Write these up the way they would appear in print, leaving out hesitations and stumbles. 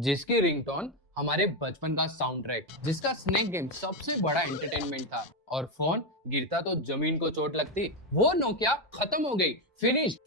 जिसकी रिंगटोन हमारे बचपन का साउंड ट्रैक, जिसका स्नेक गेम सबसे बड़ा एंटरटेनमेंट था और फोन गिरता तो जमीन को चोट लगती, वो नोकिया खत्म हो गई, फिनिश।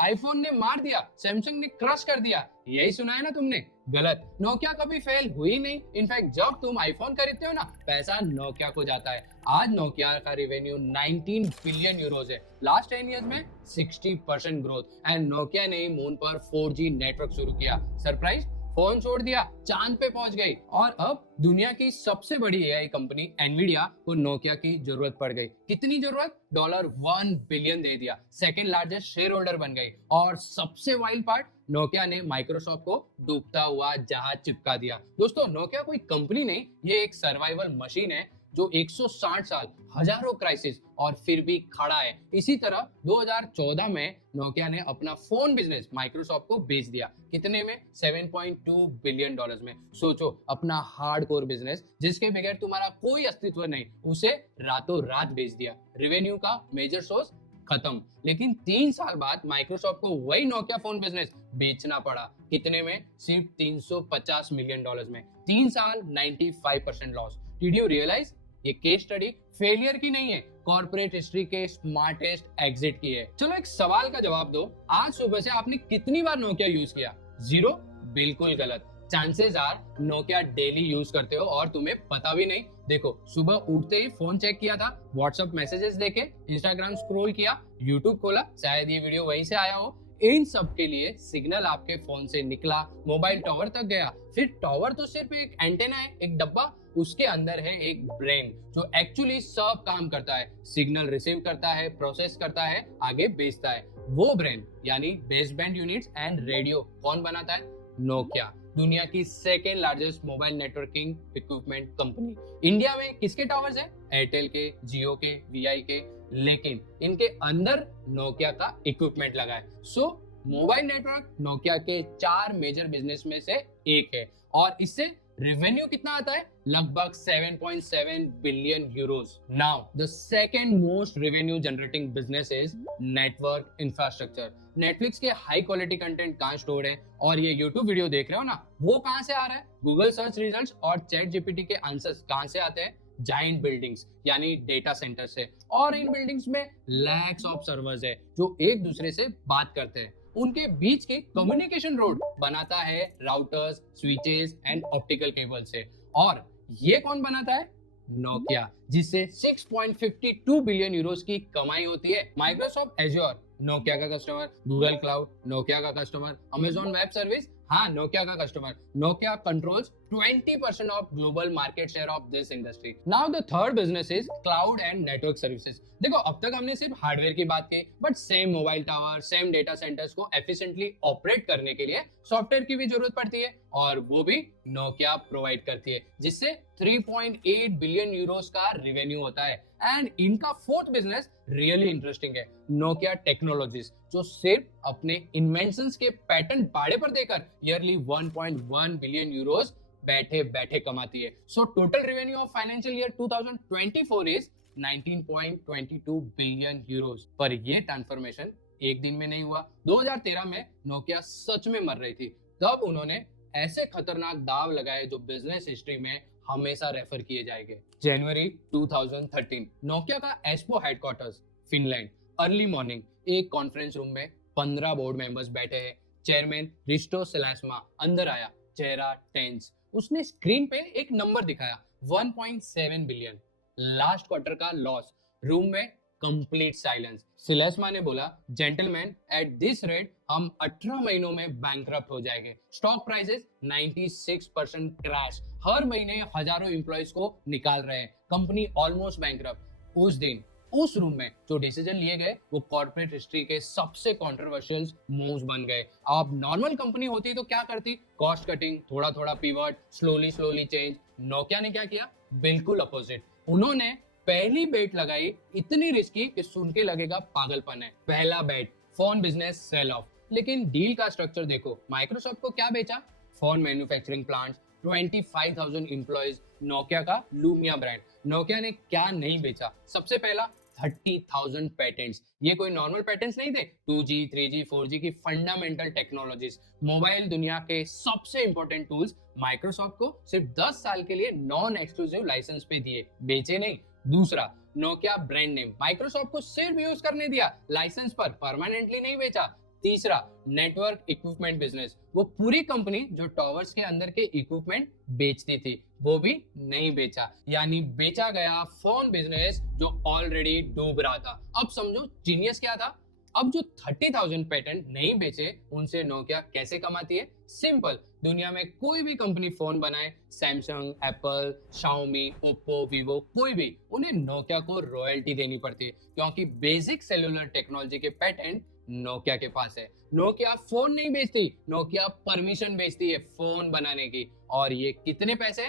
आईफोन ने मार दिया, सैमसंग ने क्रश कर दिया, यही सुना है ना तुमने? गलत। नोकिया कभी फेल हुई नहीं। इनफैक्ट जब तुम आईफोन खरीदते हो ना, पैसा नोकिया को जाता है। आज नोकिया का रेवेन्यू 19 बिलियन यूरोज है। लास्ट 10 इयर्स में 60% ग्रोथ। एंड नोकिया ने मून पर 4G नेटवर्क शुरू किया। सरप्राइज, फोन छोड़ दिया, चांद पे पहुंच गई। और अब दुनिया की सबसे बड़ी एआई कंपनी एनवीडिया को नोकिया की जरूरत पड़ गई। कितनी जरूरत? $1 बिलियन दे दिया, सेकंड लार्जेस्ट शेयर होल्डर बन गई। और सबसे वाइल्ड पार्ट, नोकिया ने माइक्रोसॉफ्ट को डूबता हुआ जहाज चिपका दिया। दोस्तों, नोकिया कोई कंपनी नहीं, ये एक सर्वाइवल मशीन है जो 160 साल, हजारों क्राइसिस और फिर भी खड़ा है। इसी तरह 2014 में नोकिया ने अपना फोन बिजनेस माइक्रोसॉफ्ट को बेच दिया। कितने में? $7.2 बिलियन में। सोचो, अपना हार्डकोर बिजनेस जिसके बगैर तुम्हारा कोई अस्तित्व नहीं, उसे रातों रात बेच दिया। रेवेन्यू का मेजर सोर्स खत्म। लेकिन 3 साल बाद माइक्रोसॉफ्ट को वही नोकिया फोन बिजनेस बेचना पड़ा। कितने में? सिर्फ $350 मिलियन में। 3 साल, 95% लॉस। Did you realise? ये केस स्टडी फेलियर की नहीं है, कॉर्पोरेट हिस्ट्री के स्मार्टेस्ट एग्जिट की है। चलो एक सवाल का जवाब दो, आज सुबह से आपने कितनी बार नोकिया यूज किया? 0? बिल्कुल गलत। Chances are Nokia daily use करते हो और तुम्हें पता भी नहीं। देखो, सुबह उठते ही फोन चेक किया था, व्हाट्सएप मैसेजेस देखे, इंस्टाग्राम स्क्रॉल किया, यूट्यूब खोला, शायद ये वीडियो वहीं से आया हो। इन सब के लिए सिग्नल आपके फोन से निकला, मोबाइल टावर तक गया। फिर टावर तो सिर्फ एक एंटेना है, एक डब्बा, उसके अंदर है एक ब्रेन जो एक्चुअली सब काम करता है। सिग्नल रिसीव करता है, प्रोसेस करता है, आगे भेजता है। वो ब्रेन यानी बेसबैंड यूनिट्स एंड रेडियो कौन बनाता है? नोकिया, दुनिया की second largest mobile networking equipment company. India में किसके टावर्स है? एयरटेल के, जियो के, वीआई के, लेकिन इनके अंदर नोकिया का इक्विपमेंट लगा है। सो मोबाइल नेटवर्क नोकिया के 4 मेजर बिजनेस में से एक है और इससे रेवेन्यू कितना आता है? लगभग 7.7 billion euros. Now the second most revenue generating business is network infrastructure. Netflix के हाई क्वालिटी कंटेंट कहाँ स्टोर है और ये यूट्यूब वीडियो देख रहे हो ना, वो कहाँ से आ रहा है? गूगल सर्च रिजल्ट्स और चैट जीपीटी के आंसर्स कहाँ से आते हैं? जाइंट बिल्डिंग्स यानी डेटा सेंटर से। और इन बिल्डिंग्स में लैक्स ऑफ सर्वर्स है जो एक दूसरे से बात करते हैं। उनके बीच के कम्युनिकेशन रोड बनाता है routers, switches and optical cable से। और ये कौन बनाता है? नोकिया, जिससे 6.52 बिलियन यूरोस की कमाई होती है। माइक्रोसॉफ्ट एज्योर नोकिया का कस्टमर, गूगल क्लाउड नोकिया का कस्टमर, अमेजॉन वेब सर्विस हाँ नोकिया का customer. Nokia controls 20% of global market share of this industry. Now the third business is cloud and network services. देखो, अब तक हमने सिर्फ hardware की बात की, but same mobile tower, same data centres को एफिशिएंटली ऑपरेट करने के लिए सॉफ्टवेयर की भी जरूरत पड़ती है और वो भी नोकिया प्रोवाइड करती है, जिससे 3.8 बिलियन यूरोस का रेवेन्यू होता है। एंड इनका फोर्थ बिजनेस रियली इंटरेस्टिंग है, नोकिया टेक्नोलॉजीज, जो सिर्फ अपने इन्वेंशंस के पैटेंट भाड़े पर देकर ईयरली 1.1 बिलियन यूरोस बैठे बैठे कमाती है। So total revenue of financial year 2024 is 19.22 billion Euros. पर ये ट्रांसफॉर्मेशन एक दिन में नहीं हुआ। 2013 में नोकिया सच में मर रही थी। तब उन्होंने ऐसे खतरनाक दाव लगाए जो बिजनेस हिस्ट्री में हमेशा रेफर किए जाएंगे। जनवरी 2013, नोकिया का एस्पो हेडक्वार्टर्स, फिनलैंड। अर्ली मॉर्निंग, एक कॉन्फ्रेंस रूम में 15 बोर्ड मेंबर्स बैठे हैं। चेयरमैन रिस्टो सेलास्मा अंदर आया, चेहरा टेंस। उसने स्क्रीन पे एक नंबर दिखाया, 1.7 बिलियन। लास्ट क्वार्टर का लॉस। रूम में कंप्लीट साइलेंस। सिलेस्मा ने बोला, जेंटलमैन, एट दिस रेट हम 18 महीनों में बैंकरप्ट हो जाएंगे। Stock prices 96% crash. हर महीने हजारों एम्प्लॉइज को निकाल रहे हैं। Company almost bankrupt. उस दिन उस रूम में जो डिसीजन लिए गए वो कॉर्पोरेट हिस्ट्री के सबसे कंट्रोवर्शियल मूव्स बन गए। अब नॉर्मल कंपनी होती तो क्या करती? कॉस्ट कटिंग, थोड़ा थोड़ा pivot, slowly slowly change. Nokia ने क्या किया? बिल्कुल अपोजिट। उन्होंने पहली बेट लगाई, इतनी रिस्की कि सुन के लगेगा पागलपन है। पहला बेट, फोन बिजनेस सेल ऑफ। लेकिन डील का स्ट्रक्चर देखो, माइक्रोसॉफ्ट को क्या बेचा? Phone manufacturing plants, 25,000 employees, Nokia का लूमिया ब्रांड। नोकिया ने क्या नहीं बेचा? सबसे पहला 30,000 पेटेंट्स। ये कोई नॉर्मल पेटेंट्स नहीं थे, 2G 3G 4G की फंडामेंटल टेक्नोलॉजीज, मोबाइल दुनिया के सबसे इंपॉर्टेंट टूल्स माइक्रोसॉफ्ट को सिर्फ 10 साल के लिए नॉन एक्सक्लूसिव लाइसेंस पे दिए, बेचे नहीं। दूसरा, नोकिया ब्रांड नेम माइक्रोसॉफ्ट को सिर्फ यूज करने दिया, लाइसेंस पर, परमानेंटली नहीं बेचा। तीसरा, नेटवर्क इक्विपमेंट बिजनेस, वो पूरी कंपनी जो टॉवर्स के अंदर के इक्विपमेंट बेचती थी वो भी नहीं बेचा, यानी बेचा गया फोन बिजनेस जो ऑलरेडी डूब रहा था। अब समझो जीनियस क्या था। अब जो 30,000 पेटेंट नहीं बेचे उनसे नोकिया कैसे कमाती है? सिंपल, दुनिया में कोई भी कंपनी फोन बनाए, Samsung, Apple, Xiaomi, Oppo, Vivo, कोई भी, उन्हें नोकिया को रॉयल्टी देनी पड़ती है क्योंकि बेसिक सेलुलर टेक्नोलॉजी के पेटेंट नोकिया के पास है। नोकिया फोन नहीं बेचती, नोकिया परमिशन बेचती है फोन बनाने की। और ये कितने पैसे?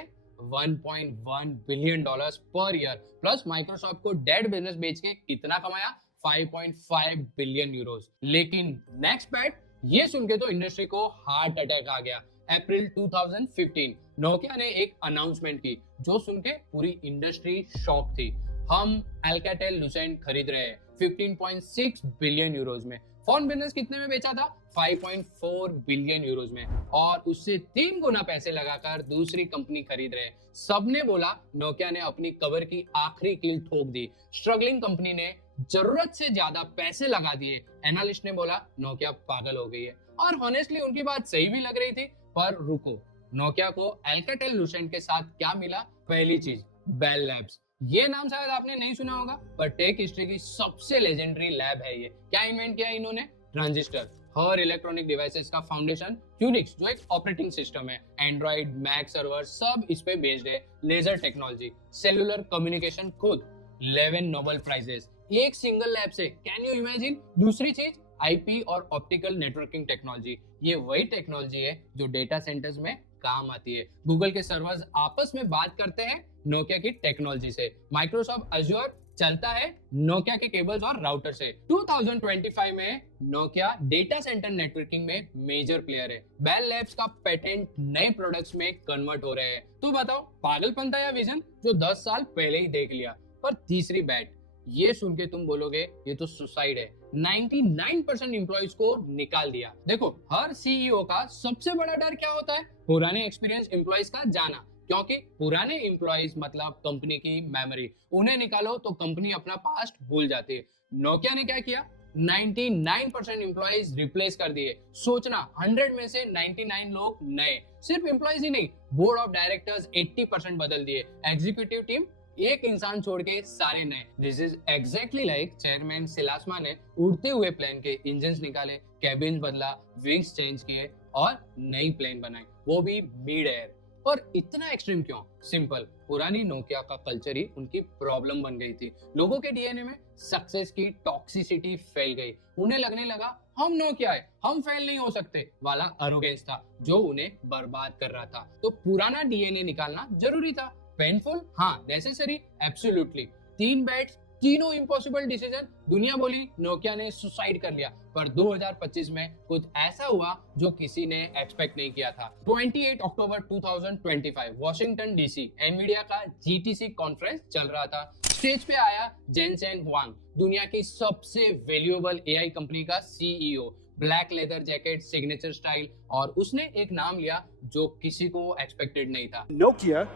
1.1 billion dollars per year, plus Microsoft को डेड बिजनेस बेच के कितना कमाया? 5.5 बिलियन यूरोस। लेकिन नेक्स्ट बैट, ये सुन के तो इंडस्ट्री को हार्ट अटैक आ गया। अप्रैल 2015 नोकिया ने एक अनाउंसमेंट की जो सुन के पूरी इंडस्ट्री शॉक थी। हम अल्काटेल लुसेंट खरीद रहे हैं 15.6 बिलियन यूरोस में। फोन बिजनेस कितने में बेचा था? 5.4 बिलियन यूरोस में, और उससे 3 गुना पैसे लगाकर दूसरी कंपनी खरीद रहे हैं। सबने बोला नोकिया ने अपनी कबर की आखिरी कील ठोक दी, स्ट्रगलिंग कंपनी ने जरूरत से ज्यादा पैसे लगा दिए। एनालिस्ट ने बोला नोकिया पागल हो गई है, और ऑनेस्टली उनकी बात सही भी लग रही थी। पर रुको, नोकिया को अल्काटेल लुसेंट के साथ क्या मिला? पहली चीज, बेल लैब्स। ये नाम शायद आपने नहीं सुना होगा, पर टेक हिस्ट्री की सबसे लेजेंडरी लैब है ये। क्या इन्वेंट किया इन्होंने? ट्रांजिस्टर। हर इलेक्ट्रॉनिक डिवाइसेस का फाउंडेशन यूनिक्स, जो एक ऑपरेटिंग सिस्टम है, एंड्रॉइड, मैक सर्वर सब इस पे बेस्ड है। लेजर टेक्नोलॉजी, सेलुलर कम्युनिकेशन खुद, 11 नोबेल प्राइजेस एक सिंगल लैब से, कैन यू इमेजिन? दूसरी चीज, आईपी और ऑप्टिकल नेटवर्किंग टेक्नोलॉजी। ये वही टेक्नोलॉजी है जो डेटा सेंटर्स में काम आती है। गूगल के सर्वर्स आपस में बात करते हैं नोकिया की टेक्नोलॉजी से। माइक्रोसॉफ्ट अज्योर चलता है नोकिया के केबल्स और राउटर से। 2025 में नोकिया डेटा सेंटर नेटवर्किंग में मेजर प्लेयर है। बेल लैब्स का पेटेंट नए प्रोडक्ट्स में कन्वर्ट हो रहे हैं। तो बताओ, पागलपन था या विजन जो 10 साल पहले ही देख लिया? पर तीसरी बैट, ये सुन के तुम बोलोगे ये तो सुसाइड है। 99% एम्प्लॉइज को निकाल दिया। देखो, हर सीईओ का सबसे बड़ा डर क्या होता है? पुराने एक्सपीरियंस एम्प्लॉइज का जाना, क्योंकि पुराने एम्प्लॉइज मतलब कंपनी की मेमोरी। उन्हें निकालो तो कंपनी अपना पास्ट भूल जाती है। नोकिया ने क्या किया? 99% एम्प्लॉइज रिप्लेस कर दिए। सोचना, 100 में से 99 लोग नए। सिर्फ एम्प्लॉइज ही नहीं, बोर्ड ऑफ डायरेक्टर्स 80% बदल दिए। एग्जीक्यूटिव टीम एक इंसान छोड़ के सारे नए। This is exactly like chairman सिलास्मा ने उड़ते हुए प्लेन के इंजन निकाले, कैबिन बदला, विंग्स चेंज किए और नई प्लेन बनाई, वो भी मिड एयर। और इतना एक्सट्रीम क्यों? सिंपल, पुरानी नोकिया का कल्चर ही उनकी प्रॉब्लम बन गई थी। लोगों के डीएनए में सक्सेस की टॉक्सिसिटी फैल गई। उन्हें लगने लगा हम नोकिया है, हम फेल नहीं हो सकते वाला अरोगेंस था जो उन्हें बर्बाद कर रहा था। तो पुराना डीएनए निकालना जरूरी था। पेनफुल? हाँ। नेसेसरी? एब्सोल्युटली। 3 बैट्स, तीनों इम्पॉसिबल डिसीजन। दुनिया बोली नोकिया ने सुसाइड कर लिया, पर 2025 में कुछ ऐसा हुआ जो किसी ने एक्सपेक्ट नहीं किया था। 28 अक्टूबर 2025 वॉशिंगटन डीसी, एनवीडिया का जीटीसी कॉन्फ्रेंस चल रहा था। स्टेज पे आया जेनसेन हुआंग, दुनिया की सबसे वैल्यूएबल एआई कंपनी का CEO. Black leather jacket, signature style, और उसने एक नाम लिया जो किसी को एक्सपेक्टेड नहीं था। Nokia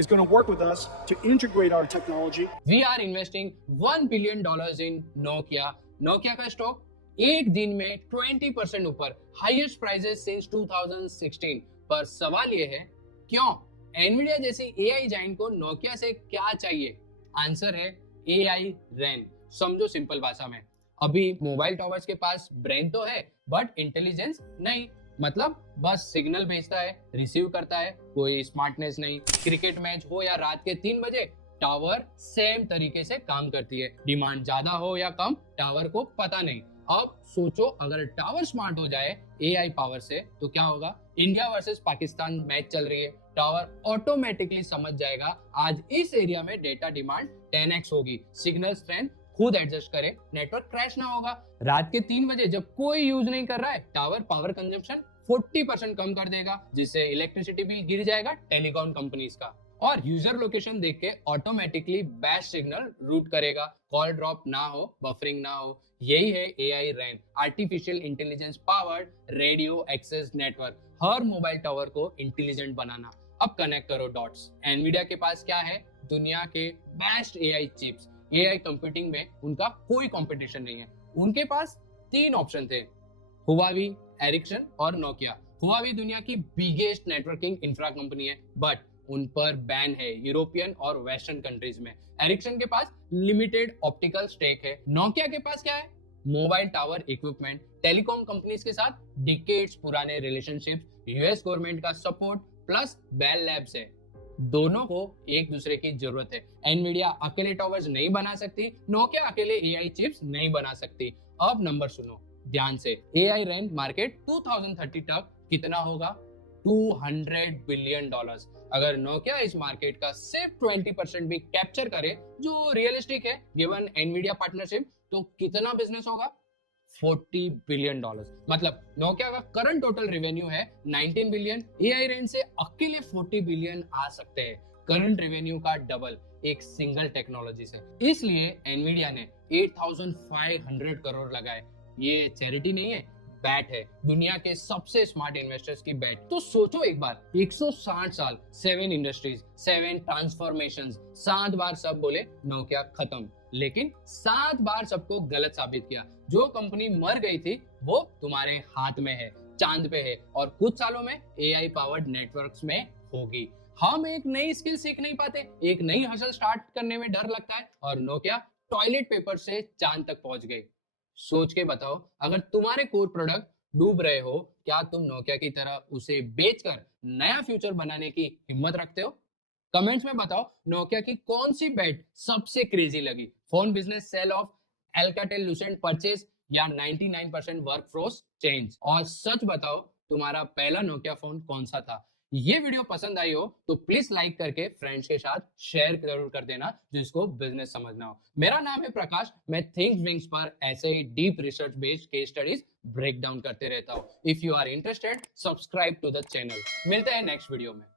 is going to work with us to integrate our technology. We are investing $1 billion in Nokia. Nokia का स्टॉक एक दिन में 20% ऊपर, हाईएस्ट प्राइसेस सिंस 2016। पर सवाल ये है, क्यों? एनवीडिया जैसी एआई जाइंट को नोकिया से क्या चाहिए? आंसर है एआई रैन। समझो सिंपल भाषा में, अभी मोबाइल टावर्स के पास ब्रेन तो है बट इंटेलिजेंस नहीं। मतलब बस सिग्नल भेजता है, रिसीव करता है, कोई स्मार्टनेस नहीं। क्रिकेट मैच हो या रात के 3 बजे, टावर सेम तरीके से काम करती है। डिमांड ज्यादा हो या कम, टावर को पता नहीं। अब सोचो, अगर टावर स्मार्ट हो जाए एआई पावर से तो क्या होगा? इंडिया वर्सेस पाकिस्तान मैच चल रही है, टावर ऑटोमेटिकली समझ जाएगा आज इस एरिया में डेटा डिमांड 10x होगी। सिग्नल स्ट्रेंथ खुद एडजस्ट करे, नेटवर्क क्रैश ना होगा। रात के 3 बजे जब कोई यूज नहीं कर रहा है, टावर पावर कंजम्पशन 40% कम कर देगा, जिससे इलेक्ट्रिसिटी बिल गिर जाएगा टेलीकॉम कंपनीज का। और यूजर लोकेशन देख के ऑटोमेटिकली बैश सिग्नल रूट करेगा, कॉल ड्रॉप ना हो, बफरिंग ना हो। यही है AI RAN, artificial intelligence powered radio access network, हर मोबाइल टावर को इंटेलिजेंट बनाना। अब कनेक्ट करो डॉट्स। एनवीडिया के पास क्या है? दुनिया के best AI chips. AI computing में उनका कोई कंपटीशन नहीं है। उनके पास 3 ऑप्शन थे, हुआवी, एरिक्सन और नोकिया। हुआवी दुनिया की बिगेस्ट नेटवर्किंग इंफ्रा कंपनी है, बट उन पर बैन है यूरोपियन और वेस्टर्न कंट्रीज में। एरिक्सन के पास लिमिटेड ऑप्टिकल स्टेक है। नोकिया के पास क्या है? Mobile tower equipment, telecom companies के साथ डिकेड्स पुराने रिलेशनशिप, यूएस गवर्नमेंट का सपोर्ट प्लस बेल लैब्स है। दोनों को एक दूसरे की जरूरत है। एनवीडिया अकेले टावर्स नहीं बना सकती, नोकिया अकेले एआई चिप्स नहीं बना सकती। अब नंबर सुनो ध्यान से, एआई रैन मार्केट 2030 तक कितना होगा? $200 बिलियन। अगर नोकिया इस मार्केट का सिर्फ 20% भी कैप्चर करे, जो रियलिस्टिक है गिवन एनवीडिया पार्टनरशिप, तो कितना बिजनेस होगा? $40 बिलियन। मतलब नोकिया का करंट टोटल रेवेन्यू है 19 बिलियन, एआई रेंज से अकेले 40 बिलियन आ सकते हैं। करंट रेवेन्यू का डबल एक सिंगल टेक्नोलॉजी से। इसलिए एनवीडिया ने 8,500 करोड़ लगाए। ये चैरिटी नहीं है, बैट है, दुनिया के सबसे स्मार्ट इन्वेस्टर्स की बैट। तो सोचो एक बार, 160 साल, 7 इंडस्ट्रीज, 7 ट्रांसफॉर्मेशंस, 7 बार सब बोले नोकिया खत्म, लेकिन 7 बार सबको गलत साबित किया। जो कंपनी मर गई थी वो तुम्हारे हाथ में है, चांद पे है, और कुछ सालों में एआई पावर्ड नेटवर्क्स में होगी। हम एक नई स्किल सीख नहीं पाते, एक नई हसल स्टार्ट करने में डर लगता है, और नोकिया टॉयलेट पेपर से चांद तक पहुंच गई। सोच के बताओ, अगर तुम्हारे कोर प्रोडक्ट डूब रहे हो, क्या तुम नोकिया की तरह उसे बेचकर नया फ्यूचर बनाने की हिम्मत रखते हो? कमेंट्स में बताओ नोकिया की कौन सी बेट सबसे क्रेजी लगी। Phone business sell off, Alcatel Lucent purchase, या 99% वर्कफोर्स चेंज। और सच बताओ तुम्हारा पहला नोकिया फोन कौन सा था। ये वीडियो पसंद आई हो तो प्लीज लाइक करके फ्रेंड्स के साथ शेयर जरूर कर देना जिसको बिजनेस समझना हो। मेरा नाम है प्रकाश, मैं थिंक विंग्स पर ऐसे ही deep research based case studies break down करते रहता हूँ। If you are interested, subscribe to the channel. मिलते हैं नेक्स्ट वीडियो में।